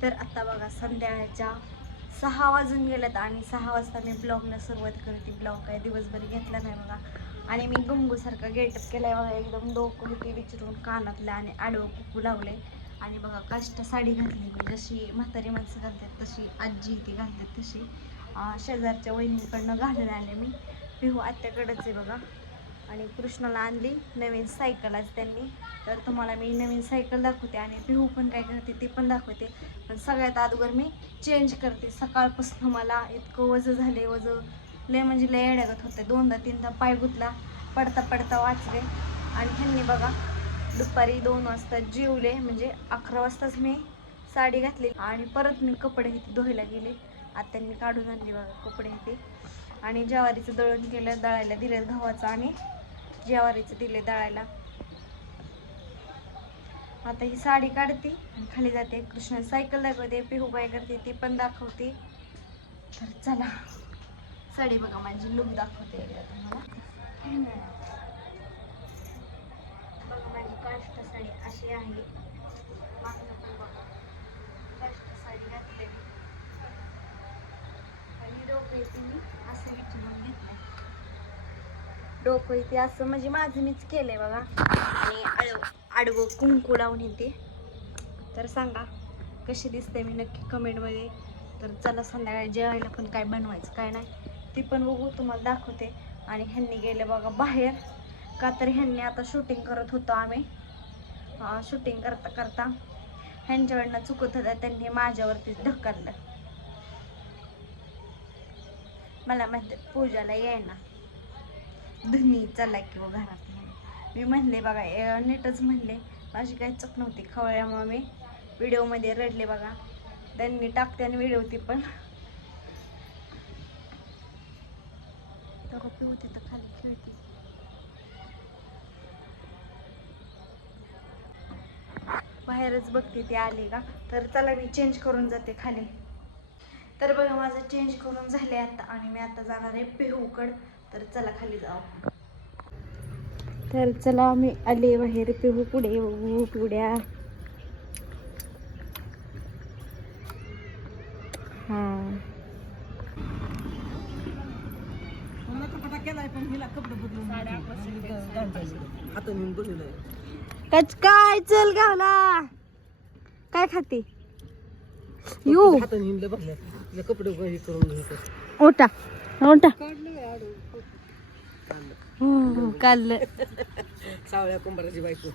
तर आत्ता बघा संध्याकाळच्या सहा वाजून गेल्यात आणि सहा वाजता मी ब्लॉगला सुरुवात करते. ब्लॉग काय दिवसभर घेतला नाही बघा. आणि मी गंगूसारखा गेटअप आहे बघा एकदम डोकं होती विचारून कानातलं आणि आडवं कुकू लावले आणि बघा काष्ट साडी घातली मी. जशी म्हातारी माणसं घालतात तशी आजी ती घालतात तशी. शेजारच्या वहिनीकडनं घालून आले मी. पिहू आत्याकडंच आहे बघा. आणि कृष्णाला आणली नवीन सायकल आज त्यांनी. तर तुम्हाला मी नवीन सायकल दाखवते आणि पिहू पण काय करते ते पण दाखवते. पण सगळ्यात अगोदर मी चेंज करते. सकाळपासून मला इतकं वजं झाले वजं लय म्हणजे लय येड्यागत होते. दोनदा तीनदा पाय गुतला पडता पडता वाचले. आणि ह्यांनी बघा दुपारी दोन वाजता जेवले म्हणजे अकरा वाजताच मी साडी घातली. आणि परत मी कपडे इथे धुवायला गेले. आता त्यांनी काढून आणली बघा कपडे इथे. आणि ज्वारीचं दळण केलं दळायला दिलं गव्हाचं आणि ज्वारीचं दिले दळायला. आता ही साडी काढते आणि खाली जाते. कृष्णा सायकल दाखवते पिहू काय करते ते पण दाखवते. तर चला. साडी बघा माझी लुक दाखवते. एकदा तुम्हाला बघा माझी काष्ट साडी अशी आहे. मागणं पण बघा. काष्ट साडी घातलेली. आणि डोकं येते मी असं विचारून घेतलंय डोकं इथे असं म्हणजे माझं मीच केलंय बघा. आणि आडव आडवं कुंकू लावून येते. तर सांगा कशी दिसते मी नक्की कमेंटमध्ये तर चला संध्याकाळी जेवायला पण काय बनवायचं काय नाही. ती पण बघू तुम्हाला दाखवते. आणि ह्यांनी गेले बघा बाहेर. का तर ह्यांनी आता शूटिंग करत होतो आम्ही. शूटिंग करता करता ह्यांच्याकडनं चुकत होतं त्यांनी माझ्यावरतीच ढकललं मला माहिती पूजाला येणार धुनी चला किंवा घरात मी म्हणले बघा नीटच म्हणले. माझी काही चूक नव्हती खवळ्यामुळे मी व्हिडिओमध्ये रडले बघा. त्यांनी टाकते आणि व्हिडिओ होती पण. तेव्हा होते तर खाली खेळते. बाहेरच बघते ती आली का? तर चला मी चेंज करून जाते खाली. तर बघा माझं चेंज करून झाले आता आणि मी आता जाणार आहे पेहूकड. तर चला खाली जाऊ. तर चला मी आले बाहेर पेहू पुढे बघू पुढ्या. हा. कच काय चल गावला. काय खाते? यू. कपडे हे करून घेतो. ओटा ओटा. हो, काढलं. सावळ्या कुंभाराची बायको.